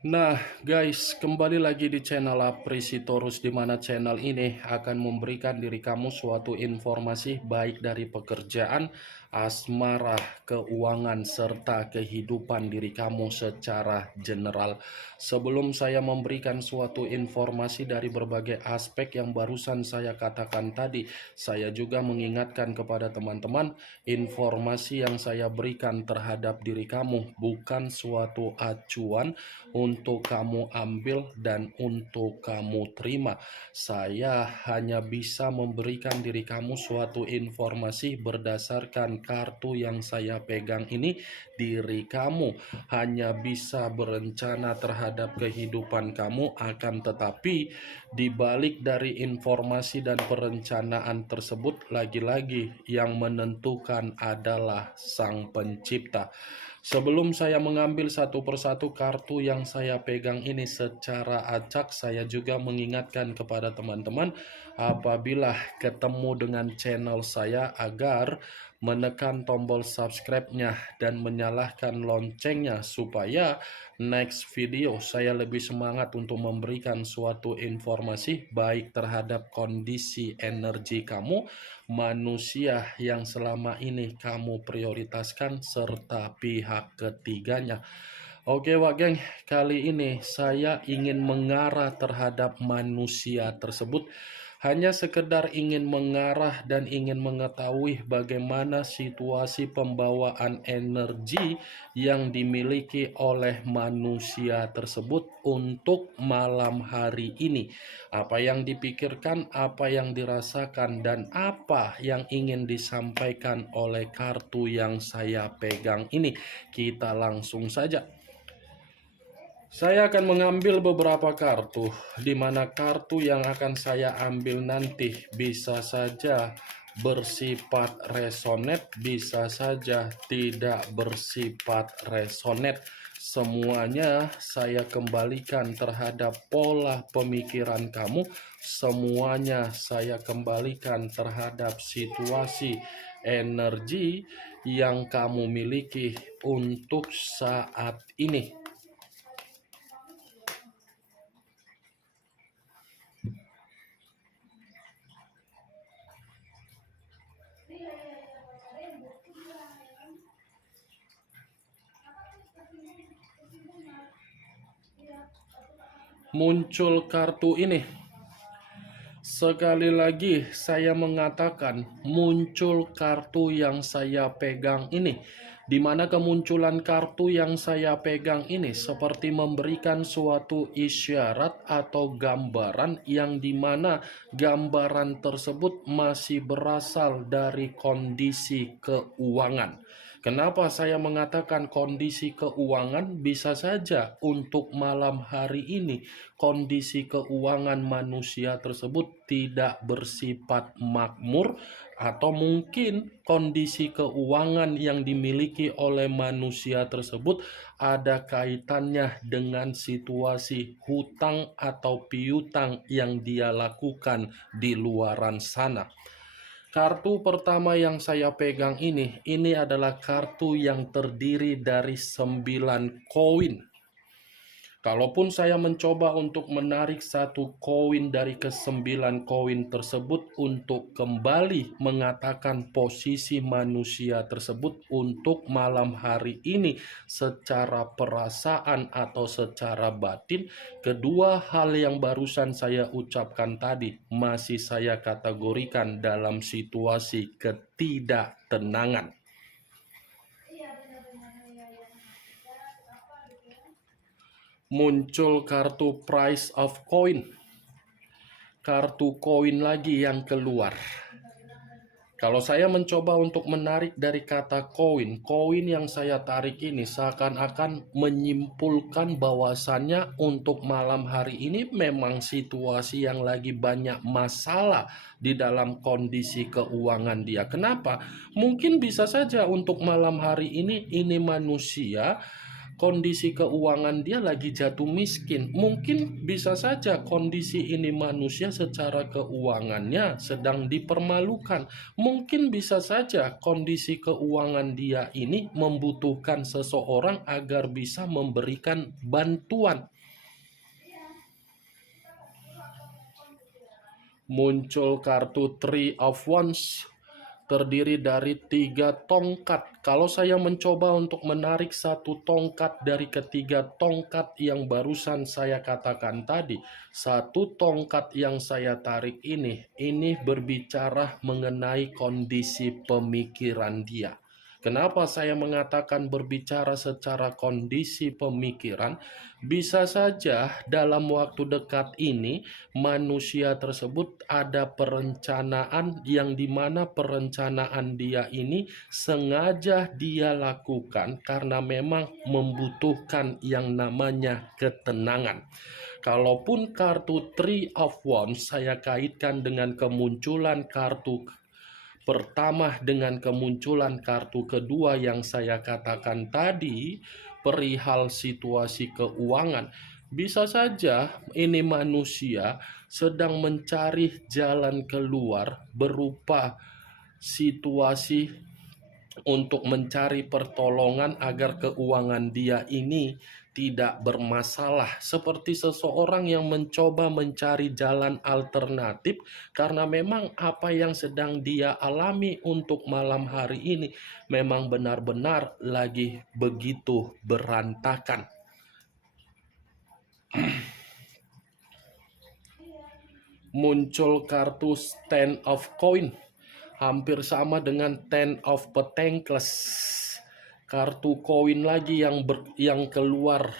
Nah, guys, kembali lagi di channel Apresitorus, di mana channel ini akan memberikan diri kamu suatu informasi baik dari pekerjaan, asmara, keuangan, serta kehidupan diri kamu secara general. Sebelum saya memberikan suatu informasi dari berbagai aspek yang barusan saya katakan tadi, saya juga mengingatkan kepada teman-teman, informasi yang saya berikan terhadap diri kamu bukan suatu acuan untuk kamu ambil dan untuk kamu terima. Saya hanya bisa memberikan diri kamu suatu informasi berdasarkan kartu yang saya pegang ini. Diri kamu hanya bisa berencana terhadap kehidupan kamu, akan tetapi dibalik dari informasi dan perencanaan tersebut, lagi-lagi yang menentukan adalah Sang Pencipta. Sebelum saya mengambil satu persatu kartu yang saya pegang ini secara acak, saya juga mengingatkan kepada teman-teman apabila ketemu dengan channel saya agar menekan tombol subscribe-nya dan menyalakan loncengnya supaya next video saya lebih semangat untuk memberikan suatu informasi baik terhadap kondisi energi kamu, manusia yang selama ini kamu prioritaskan, serta pihak ketiganya. Oke Wak Geng, kali ini saya ingin mengarah terhadap manusia tersebut. Hanya sekedar ingin mengarah dan ingin mengetahui bagaimana situasi pembawaan energi yang dimiliki oleh manusia tersebut untuk malam hari ini. Apa yang dipikirkan, apa yang dirasakan, dan apa yang ingin disampaikan oleh kartu yang saya pegang ini. Kita langsung saja. Saya akan mengambil beberapa kartu, di mana kartu yang akan saya ambil nanti bisa saja bersifat resonet, bisa saja tidak bersifat resonet. Semuanya saya kembalikan terhadap pola pemikiran kamu, semuanya saya kembalikan terhadap situasi energi yang kamu miliki untuk saat ini. Muncul kartu ini. Sekali lagi saya mengatakan muncul kartu yang saya pegang ini, di mana kemunculan kartu yang saya pegang ini seperti memberikan suatu isyarat atau gambaran yang dimana gambaran tersebut masih berasal dari kondisi keuangan. Kenapa saya mengatakan kondisi keuangan? Bisa saja untuk malam hari ini kondisi keuangan manusia tersebut tidak bersifat makmur, atau mungkin kondisi keuangan yang dimiliki oleh manusia tersebut ada kaitannya dengan situasi hutang atau piutang yang dia lakukan di luaran sana. Kartu pertama yang saya pegang ini adalah kartu yang terdiri dari 9 koin. Kalaupun saya mencoba untuk menarik satu koin dari ke-9 koin tersebut untuk kembali mengatakan posisi manusia tersebut untuk malam hari ini secara perasaan atau secara batin, kedua hal yang barusan saya ucapkan tadi masih saya kategorikan dalam situasi ketidaktenangan. Muncul kartu price of coin, kartu koin lagi yang keluar. Kalau saya mencoba untuk menarik dari kata koin, koin yang saya tarik ini seakan-akan menyimpulkan bahwasannya untuk malam hari ini memang situasi yang lagi banyak masalah di dalam kondisi keuangan dia. Kenapa? Mungkin bisa saja untuk malam hari ini manusia kondisi keuangan dia lagi jatuh miskin. Mungkin bisa saja kondisi ini manusia secara keuangannya sedang dipermalukan. Mungkin bisa saja kondisi keuangan dia ini membutuhkan seseorang agar bisa memberikan bantuan. Muncul kartu Three of Wands, terdiri dari 3 tongkat. Kalau saya mencoba untuk menarik satu tongkat dari ketiga tongkat yang barusan saya katakan tadi, satu tongkat yang saya tarik ini berbicara mengenai kondisi pemikiran dia. Kenapa saya mengatakan berbicara secara kondisi pemikiran? Bisa saja dalam waktu dekat ini manusia tersebut ada perencanaan yang dimana perencanaan dia ini sengaja dia lakukan karena memang membutuhkan yang namanya ketenangan. Kalaupun kartu Three of Wands saya kaitkan dengan kemunculan kartu pertama dengan kemunculan kartu kedua yang saya katakan tadi, perihal situasi keuangan. Bisa saja ini manusia sedang mencari jalan keluar berupa situasi untuk mencari pertolongan agar keuangan dia ini tidak bermasalah, seperti seseorang yang mencoba mencari jalan alternatif karena memang apa yang sedang dia alami untuk malam hari ini memang benar-benar lagi begitu berantakan. Muncul kartu Ten of Coin, hampir sama dengan Ten of Pentacles. Kartu koin lagi yang keluar.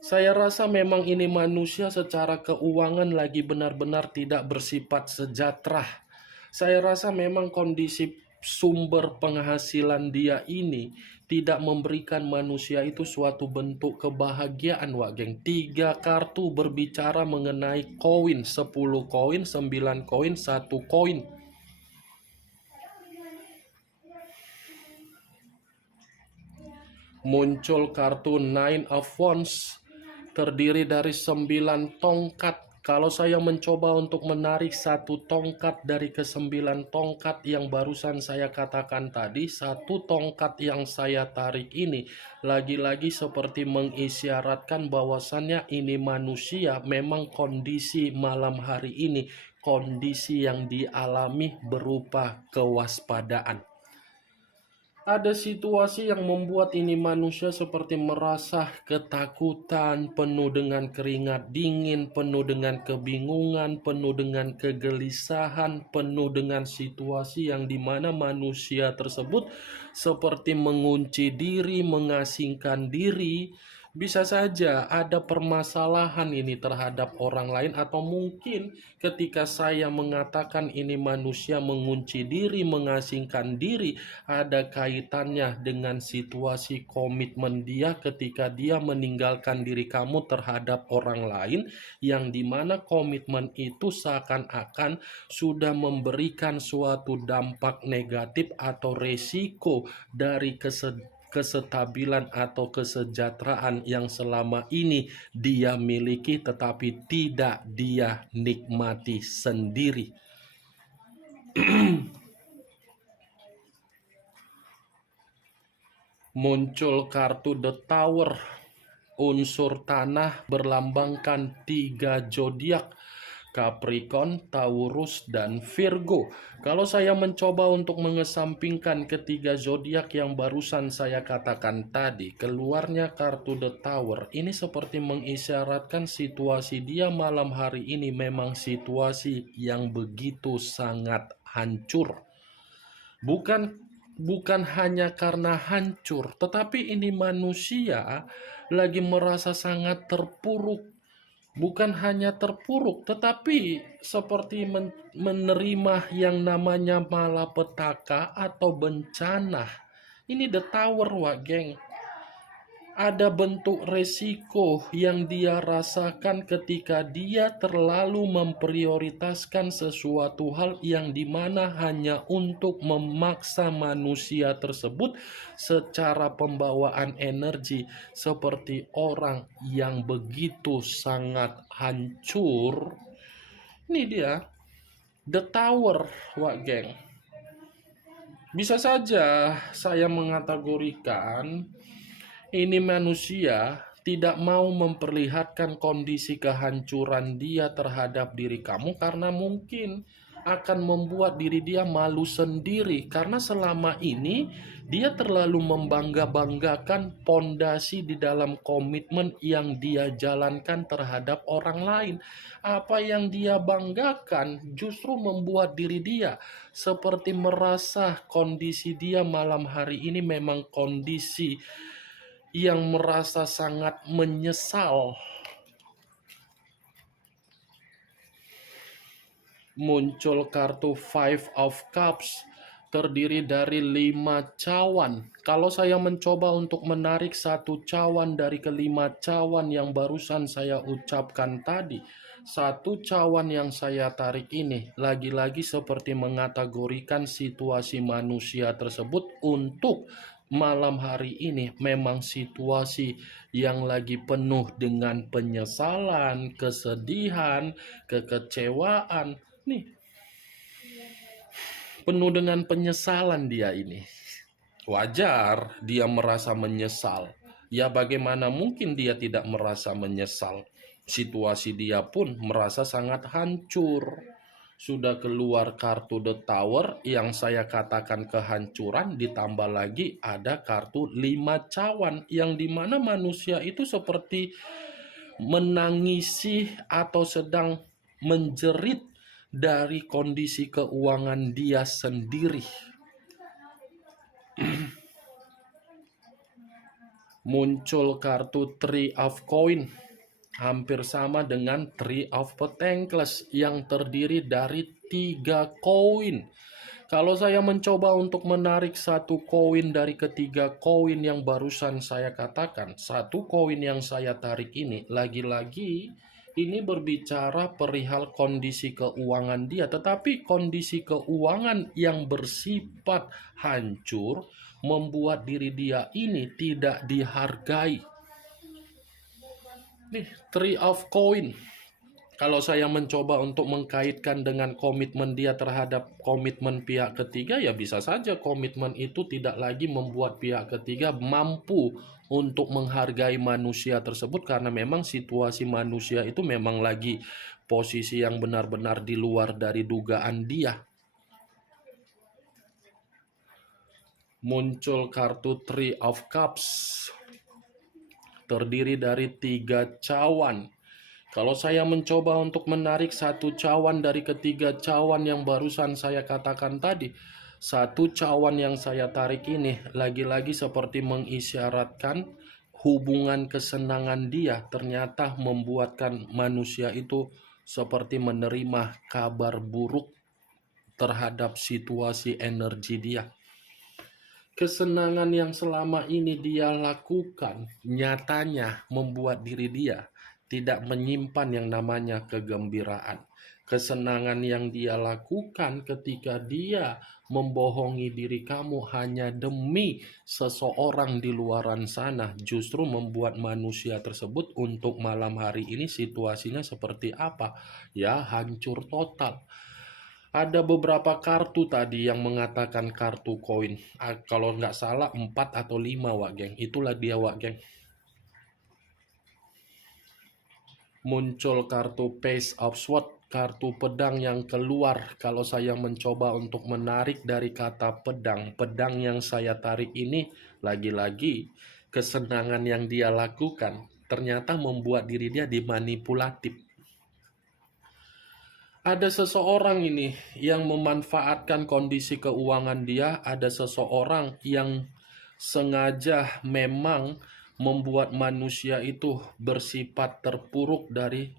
Saya rasa memang ini manusia secara keuangan lagi benar-benar tidak bersifat sejahtera. Saya rasa memang kondisi sumber penghasilan dia ini tidak memberikan manusia itu suatu bentuk kebahagiaan, Wak geng. 3 kartu berbicara mengenai koin, 10 koin, 9 koin, 1 koin. Muncul kartu Nine of Wands, terdiri dari 9 tongkat. Kalau saya mencoba untuk menarik satu tongkat dari ke-9 tongkat yang barusan saya katakan tadi, satu tongkat yang saya tarik ini lagi-lagi seperti mengisyaratkan bahwasannya ini manusia memang kondisi malam hari ini, kondisi yang dialami berupa kewaspadaan. Ada situasi yang membuat ini manusia seperti merasa ketakutan, penuh dengan keringat dingin, penuh dengan kebingungan, penuh dengan kegelisahan, penuh dengan situasi yang dimana manusia tersebut seperti mengunci diri, mengasingkan diri. Bisa saja ada permasalahan ini terhadap orang lain, atau mungkin ketika saya mengatakan ini manusia mengunci diri, mengasingkan diri, ada kaitannya dengan situasi komitmen dia ketika dia meninggalkan diri kamu terhadap orang lain, yang dimana komitmen itu seakan-akan sudah memberikan suatu dampak negatif atau resiko dari kesestabilan atau kesejahteraan yang selama ini dia miliki tetapi tidak dia nikmati sendiri. Muncul kartu The Tower, unsur tanah berlambangkan 3 zodiak, Capricorn, Taurus, dan Virgo. Kalau saya mencoba untuk mengesampingkan ketiga zodiak yang barusan saya katakan tadi, keluarnya kartu The Tower ini seperti mengisyaratkan situasi dia malam hari ini memang situasi yang begitu sangat hancur. Bukan hanya karena hancur, tetapi ini manusia lagi merasa sangat terpuruk. Bukan hanya terpuruk, tetapi seperti menerima yang namanya malapetaka atau bencana. Ini The Tower, Wak geng. Ada bentuk resiko yang dia rasakan ketika dia terlalu memprioritaskan sesuatu hal yang dimana hanya untuk memaksa manusia tersebut secara pembawaan energi seperti orang yang begitu sangat hancur. Ini dia, The Tower, Wak Geng. Bisa saja saya mengategorikan ini manusia tidak mau memperlihatkan kondisi kehancuran dia terhadap diri kamu karena mungkin akan membuat diri dia malu sendiri karena selama ini dia terlalu membangga-banggakan pondasi di dalam komitmen yang dia jalankan terhadap orang lain. Apa yang dia banggakan justru membuat diri dia seperti merasa kondisi dia malam hari ini memang kondisi yang merasa sangat menyesal. Muncul kartu Five of Cups terdiri dari 5 cawan. Kalau saya mencoba untuk menarik satu cawan dari kelima cawan yang barusan saya ucapkan tadi, satu cawan yang saya tarik ini lagi-lagi seperti mengategorikan situasi manusia tersebut untuk malam hari ini memang situasi yang lagi penuh dengan penyesalan, kesedihan, kekecewaan. Nih, penuh dengan penyesalan dia ini. Wajar dia merasa menyesal. Ya bagaimana mungkin dia tidak merasa menyesal? Situasi dia pun merasa sangat hancur. Sudah keluar kartu The Tower yang saya katakan kehancuran, ditambah lagi ada kartu 5 cawan yang dimana manusia itu seperti menangisi atau sedang menjerit dari kondisi keuangan dia sendiri. Muncul kartu Three of Coin, hampir sama dengan Three of Pentacles yang terdiri dari 3 koin. Kalau saya mencoba untuk menarik satu koin dari ketiga koin yang barusan saya katakan, satu koin yang saya tarik ini lagi-lagi ini berbicara perihal kondisi keuangan dia, tetapi kondisi keuangan yang bersifat hancur membuat diri dia ini tidak dihargai. Nih, Three of Coin. Kalau saya mencoba untuk mengkaitkan dengan komitmen dia terhadap komitmen pihak ketiga, ya bisa saja komitmen itu tidak lagi membuat pihak ketiga mampu untuk menghargai manusia tersebut karena memang situasi manusia itu memang lagi posisi yang benar-benar di luar dari dugaan dia. Muncul kartu Three of Cups terdiri dari 3 cawan. Kalau saya mencoba untuk menarik satu cawan dari ketiga cawan yang barusan saya katakan tadi, satu cawan yang saya tarik ini lagi-lagi seperti mengisyaratkan hubungan kesenangan dia ternyata membuatkan manusia itu seperti menerima kabar buruk terhadap situasi energi dia. Kesenangan yang selama ini dia lakukan nyatanya membuat diri dia tidak menyimpan yang namanya kegembiraan. Kesenangan yang dia lakukan ketika dia membohongi diri kamu hanya demi seseorang di luaran sana justru membuat manusia tersebut untuk malam hari ini situasinya seperti apa? Ya, hancur total. Ada beberapa kartu tadi yang mengatakan kartu koin. Kalau nggak salah 4 atau 5, Wak Geng. Itulah dia, Wak Geng. Muncul kartu Page of Swords, kartu pedang yang keluar. Kalau saya mencoba untuk menarik dari kata pedang, pedang yang saya tarik ini lagi-lagi kesenangan yang dia lakukan ternyata membuat diri dia dimanipulatif. Ada seseorang ini yang memanfaatkan kondisi keuangan dia, ada seseorang yang sengaja memang membuat manusia itu bersifat terpuruk dari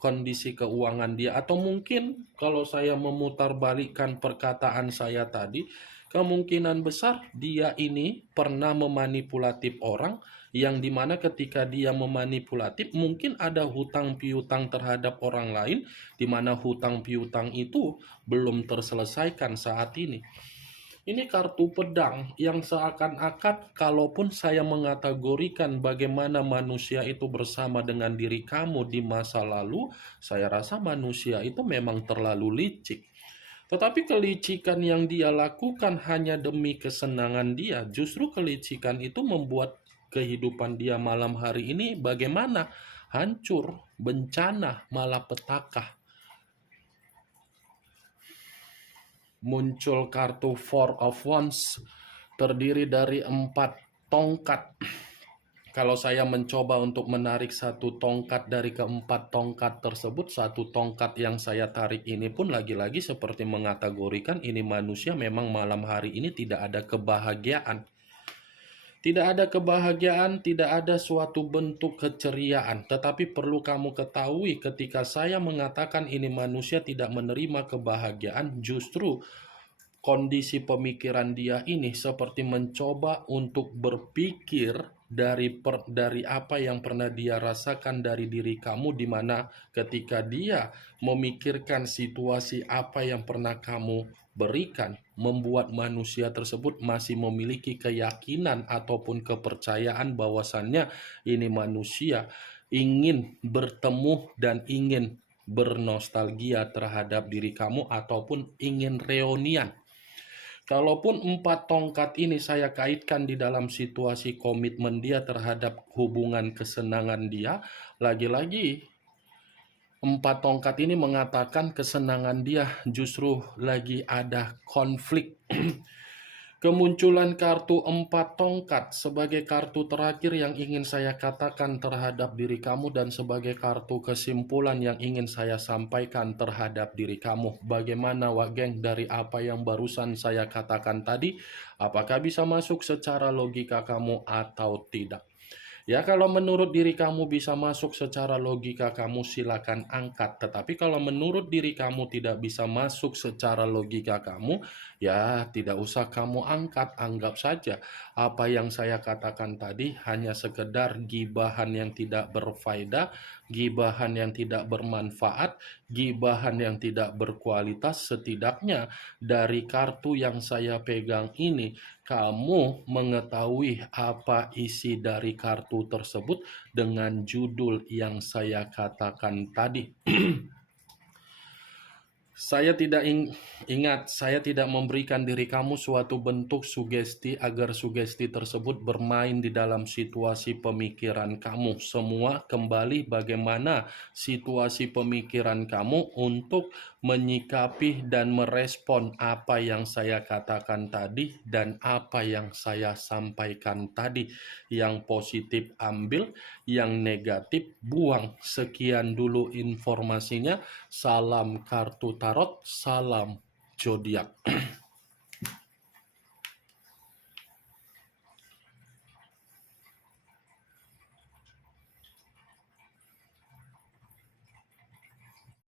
kondisi keuangan dia. Atau mungkin kalau saya memutarbalikkan perkataan saya tadi, kemungkinan besar dia ini pernah memanipulatif orang yang dimana ketika dia memanipulatif mungkin ada hutang piutang terhadap orang lain, dimana hutang piutang itu belum terselesaikan saat ini. Ini kartu pedang yang seakan-akan kalaupun saya mengategorikan bagaimana manusia itu bersama dengan diri kamu di masa lalu, saya rasa manusia itu memang terlalu licik. Tetapi kelicikan yang dia lakukan hanya demi kesenangan dia, justru kelicikan itu membuat kehidupan dia malam hari ini bagaimana? Hancur, bencana, malapetaka. Muncul kartu Four of Wands terdiri dari 4 tongkat. Kalau saya mencoba untuk menarik satu tongkat dari keempat tongkat tersebut, satu tongkat yang saya tarik ini pun lagi-lagi seperti mengategorikan ini manusia memang malam hari ini tidak ada kebahagiaan. Tidak ada kebahagiaan, tidak ada suatu bentuk keceriaan. Tetapi perlu kamu ketahui ketika saya mengatakan ini manusia tidak menerima kebahagiaan, justru kondisi pemikiran dia ini seperti mencoba untuk berpikir dari apa yang pernah dia rasakan dari diri kamu, di mana ketika dia memikirkan situasi apa yang pernah kamu berikan, membuat manusia tersebut masih memiliki keyakinan ataupun kepercayaan bahwasannya ini manusia ingin bertemu dan ingin bernostalgia terhadap diri kamu ataupun ingin reunian. Kalaupun 4 tongkat ini saya kaitkan di dalam situasi komitmen dia terhadap hubungan kesenangan dia, lagi-lagi 4 tongkat ini mengatakan kesenangan dia justru lagi ada konflik. Kemunculan kartu 4 tongkat sebagai kartu terakhir yang ingin saya katakan terhadap diri kamu dan sebagai kartu kesimpulan yang ingin saya sampaikan terhadap diri kamu. Bagaimana geng dari apa yang barusan saya katakan tadi? Apakah bisa masuk secara logika kamu atau tidak? Ya, kalau menurut diri kamu bisa masuk secara logika kamu silakan angkat. Tetapi kalau menurut diri kamu tidak bisa masuk secara logika kamu, ya tidak usah kamu angkat. Anggap saja apa yang saya katakan tadi hanya sekedar gibahan yang tidak berfaedah, gibahan yang tidak bermanfaat, gibahan yang tidak berkualitas. Setidaknya dari kartu yang saya pegang ini, kamu mengetahui apa isi dari kartu tersebut dengan judul yang saya katakan tadi. Saya tidak ingat, saya tidak memberikan diri kamu suatu bentuk sugesti agar sugesti tersebut bermain di dalam situasi pemikiran kamu. Semua kembali bagaimana situasi pemikiran kamu untuk menyikapi dan merespon apa yang saya katakan tadi dan apa yang saya sampaikan tadi. Yang positif ambil, yang negatif buang. Sekian dulu informasinya. Salam kartu tarot, salam zodiak.